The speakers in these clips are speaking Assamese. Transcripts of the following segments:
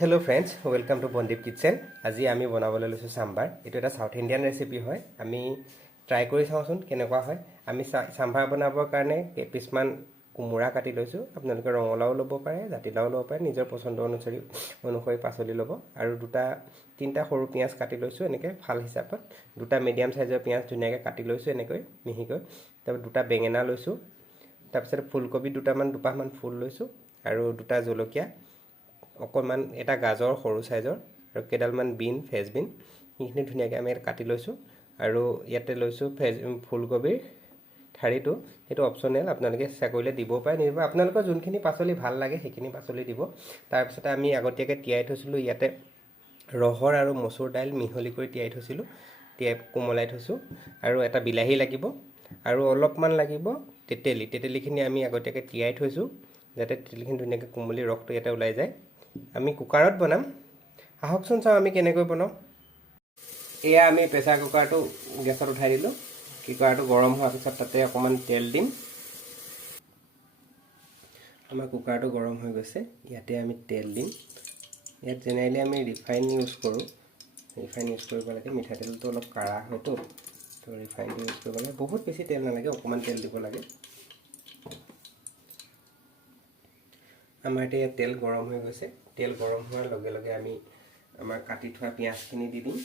Hello friends, welcome to Bondip Kitchen. আজি আমি বনাবলৈ লৈছো sambar. এটো এটা সাউথ ইন্ডিয়ান ৰেচিপি হয়। আমি ট্ৰাই কৰি চাওঁচোন কেনেকুৱা হয়। আমি sambar বনাবৰ কাৰণে পিছমান কুমুৰা কাটি লৈছো। আপোনালোকে ৰঙলাও ল'ব পাৰে, জাতিলাও ল'ব পাৰে, নিজৰ পছন্দ অনুসৰি পাচলি ল'ব। আৰু তিনটা সৰু পিয়াজ কাটি লৈছো এনেকৈ ফাল হিচাপত। দুটা মিডিয়াম সাইজৰ পিয়াজ ধুনীয়াকৈ কাটি লৈছো এনেকৈ মিহিকৈ। তাৰপৰ দুটা বেঙেনা লৈছো। তাৰপিছত ফুলকবি দুপাহমান ফুল লৈছো আৰু দুটা জলকীয়া অকণমান এটা গাজৰ সৰু সাইজৰ আৰু কেডালমান ফ্ৰেছ বিন এইখিনি ধুনীয়াকৈ আমি কাটি লৈছো আৰু ইয়াতে লৈছো ফুলকবিৰ ঠাৰিটো সেইটো অপচনেল আপোনালোকে ইচ্ছা কৰিলে দিব পাৰে নিদিব আপোনালোকৰ যোনখিনি পাচলি ভাল লাগে সেইখিনি পাচলি দিব তাৰ পিছত আমি আগতীয়াকৈ তিয়াই থৈছিলো ইয়াতে ৰহৰ আৰু মসুৰ দাইল মিহলি কৰি তিয়াই থৈছিলো কোমলাই থৈছো আৰু এটা বিলাহী লাগিব আৰু অলপমান লাগিব তেতেলিখিনি আমি আগতীয়াকৈ তিয়াই থৈছো যাতে তেতেলিখিনি ধুনীয়াকৈ কোমলি ৰসটো ইয়াতে ওলাই যায় আমি কুকাৰত বনাম আহকচোন চাও আমি কেনেকৈ বনাম এয়া আমি প্ৰেসাৰ কুকাৰটো গেছত উঠাই দিলো কুকাৰটো গৰম হোৱাৰ পিছত তাতে অকমান তেল দিম আমাৰ কুকাৰটো গৰম হৈ গৈছে ইয়াতে আমি তেল দিম ইয়াত জেনেৰেলি আমি ৰিফাইন ইউজ কৰো ৰিফাইন ইউজ কৰিব লাগে মিঠাতেলটো অলপ কাঢ়া হয়তো তো ৰিফাইন ইউজ কৰিব লাগে বহুত বেছি তেল নালাগে অকমান তেল দিব লাগে আমাৰ এতিয়া তেল গৰম হৈ গৈছে তেল গৰম হোৱাৰ লগে লগে আমি আমাৰ কাটি থোৱা পিয়াজখিনি দি দিম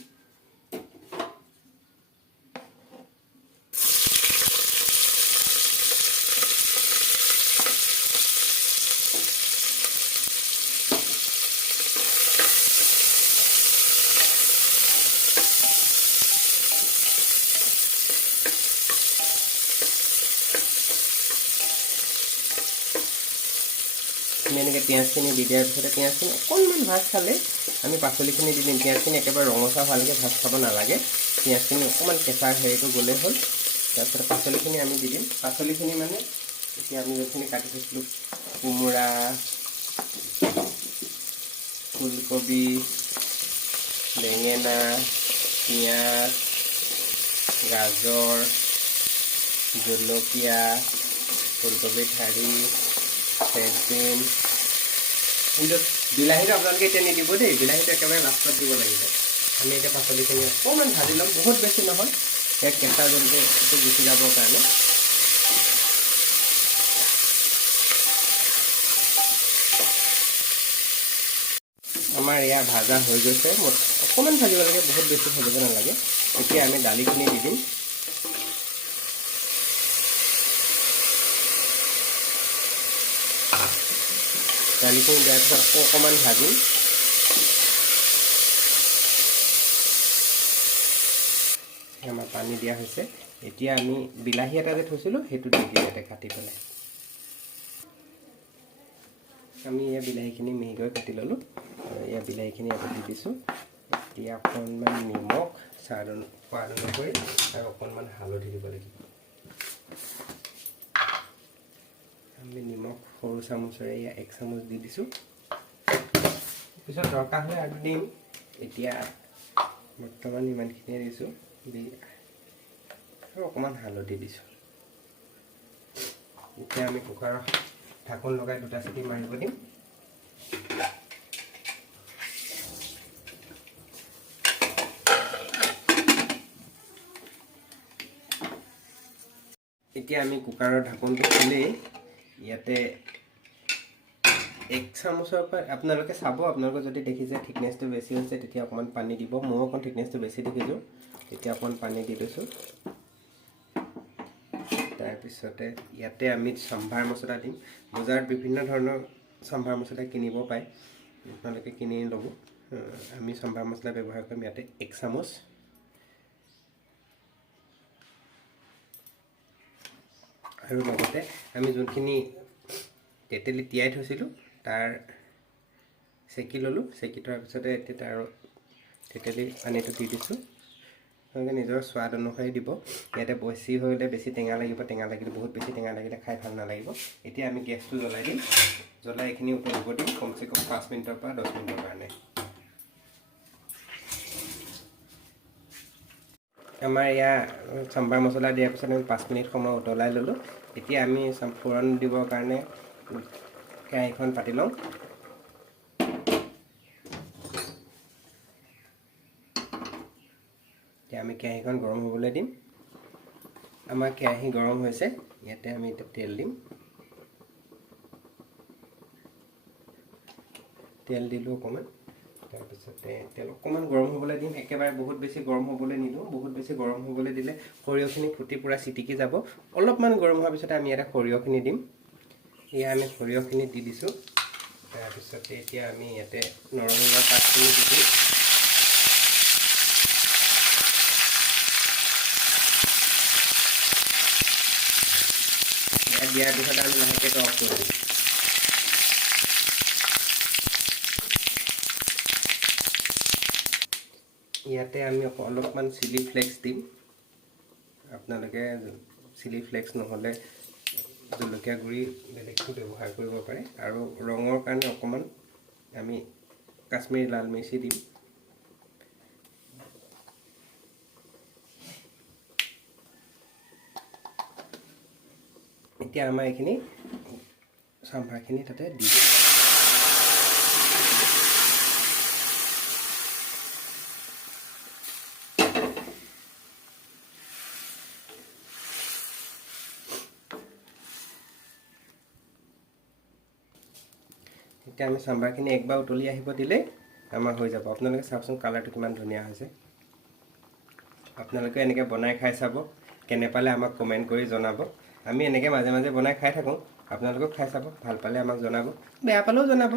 এনেকৈ পিয়াজখিনি দি দিয়াৰ পিছতে পিয়াজখিনি অকণমান ভাজ খালে আমি পাচলিখিনি দি দিম পিয়াজখিনি একেবাৰে ৰঙচুৱা ভালকৈ ভাজ খাব নালাগে পিয়াজখিনি অকণমান কেঁচা হেৰিটো গ'লে হ'ল তাৰপিছত পাচলিখিনি আমি দি দিম পাচলিখিনি মানে এতিয়া আমি যোনখিনি কাটি থৈছিলোঁ কোমোৰা ফুলকবি বেঙেনা পিঁয়াজ গাজৰ জলকীয়া ফুলকবিৰ ঠাৰি ফ্ৰেঞ্চবিন কিন্তু বিলাহীটো আপোনালোকে এতিয়া নিদিব দেই বিলাহীটো একেবাৰে লাষ্টত দিব লাগিব আমি এতিয়া পাচলিখিনি অকণমান ভাজি ল'ম বহুত বেছি নহয় এক কেঁচা জলটো গুচি যাবৰ কাৰণে আমাৰ এয়া ভাজা হৈ গৈছে অকণমান ভাজিব লাগে বহুত বেছি ভাজিব নালাগে এতিয়া আমি দালিখিনি দি দিম দালিখিনি দিয়াৰ পিছত অকণমান ভাজিম আমাৰ পানী দিয়া হৈছে এতিয়া আমি বিলাহী এটা যে থৈছিলোঁ সেইটো দি দিম ইয়াতে কাটি পেলাই আমি এয়া বিলাহীখিনি মিহিকৈ কাটি ল'লোঁ আৰু এয়া বিলাহীখিনি ইয়াতে দি দিছোঁ এতিয়া অকণমান নিমখ সোৱাদ অনুসৰি আৰু অকণমান হালধি দিব লাগিব আমি নিমখ সৰু চামুচেৰে এয়া 1 চামুচ দি দিছোঁ পিছত দৰকাৰ হ'লে আৰু দিম এতিয়া বৰ্তমান ইমানখিনিয়ে দিছোঁ আৰু অকণমান হালধি দিছোঁ এতিয়া আমি কুকাৰৰ ঢাকন লগাই 2টা চিটি মাৰিব দিম এতিয়া আমি কুকাৰৰ ঢাকনটো খুলি ইয়াতে 1 চামুচৰ পৰা আপোনালোকে চাব আপোনালোকে যদি দেখিছে থিকনেছটো বেছি হৈছে তেতিয়া অকমান পানী দিব মই অকন থিকনেছটো বেছি দেখিছো তেতিয়া অকন পানী দি দিছো তাৰ পিছতে ইয়াতে আমি sambar মছলা দিম বজাৰত বিভিন্ন ধৰণৰ sambar মছলা কিনিব পায় আপোনালোকে কিনি ল'ব আমি sambar মছলা ব্যৱহাৰ কৰিম ইয়াতে 1 চামুচ আৰু লগতে আমি যোনখিনি তেতেলি তিয়াই থৈছিলোঁ তাৰ সেকি ললোঁ সেকি থোৱাৰ পিছতে এতিয়া তাৰ তেতেলি পানীটো দি দিছোঁ আপোনালোকে নিজৰ স্বাদ অনুসৰি দিব ইয়াতে বেছি হ'লে বেছি টেঙা লাগিব টেঙা লাগিলে বহুত বেছি টেঙা লাগিলে খাই ভাল নালাগিব এতিয়া আমি গেছটো জ্বলাই দিম জ্বলাই এইখিনি উতলিব দিম কমসে কম 5 মিনিটৰ পৰা 10 মিনিটৰ কাৰণে আমাৰ ইয়া sambar মছলা দিয়াৰ পিছত আমি 5 মিনিট সময় উতলাই ললোঁ এতিয়া আমি ফোৰণ দিবৰ কাৰণে কেৰাহীখন পাতি লওঁ এতিয়া আমি কেৰাহীখন গৰম হ'বলৈ দিম। আমাৰ কেৰাহী গৰম হৈছে, ইয়াতে আমি এতিয়া তেল দিম। তেল দিলোঁ অকণমান, তাৰপিছতে তেল অকণমান গৰম হ'বলৈ দিম। একেবাৰে বহুত বেছি গৰম হ'বলৈ নিদিওঁ, বহুত বেছি গৰম হ'বলৈ দিলে সৰিয়হখিনি ফুটি পূৰা চিটিকি যাব। অলপমান গৰম হোৱাৰ পিছতে আমি ইয়াতে সৰিয়হখিনি দিম। এয়া আমি সৰিয়হখিনি দি দিছোঁ। তাৰপিছতে এতিয়া আমি ইয়াতে নৰসিংহৰ পাতখিনি দি দিম। দিয়াৰ পিছত আমি লাহেকৈ অফ কৰি দিম। ইয়াতে আমি অলপমান চিলি ফ্লেক্স দিম। আপোনালোকে চিলি ফ্লেক্স নহ'লে জলকীয়া গুড়ি বেলেগটো ব্যৱহাৰ কৰিব পাৰে। আৰু ৰঙৰ কাৰণে অকণমান আমি কাশ্মীৰী লাল মিৰ্চি দিম। এতিয়া আমাৰ এইখিনি চাম্বাৰখিনি তাতে দি দিম। এতিয়া আমি চাম্বাৰখিনি একবাৰ উতলি আহিব দিলেই আমাৰ হৈ যাব। আপোনালোকে চাওকচোন কালাৰটো কিমান ধুনীয়া হৈছে। আপোনালোকে এনেকৈ বনাই খাই চাব, কেনে পালে আমাক কমেণ্ট কৰি জনাব। আমি এনেকৈ মাজে মাজে বনাই খাই থাকোঁ, আপোনালোকেও খাই চাব, ভাল পালে আমাক জনাব, বেয়া পালেও জনাব।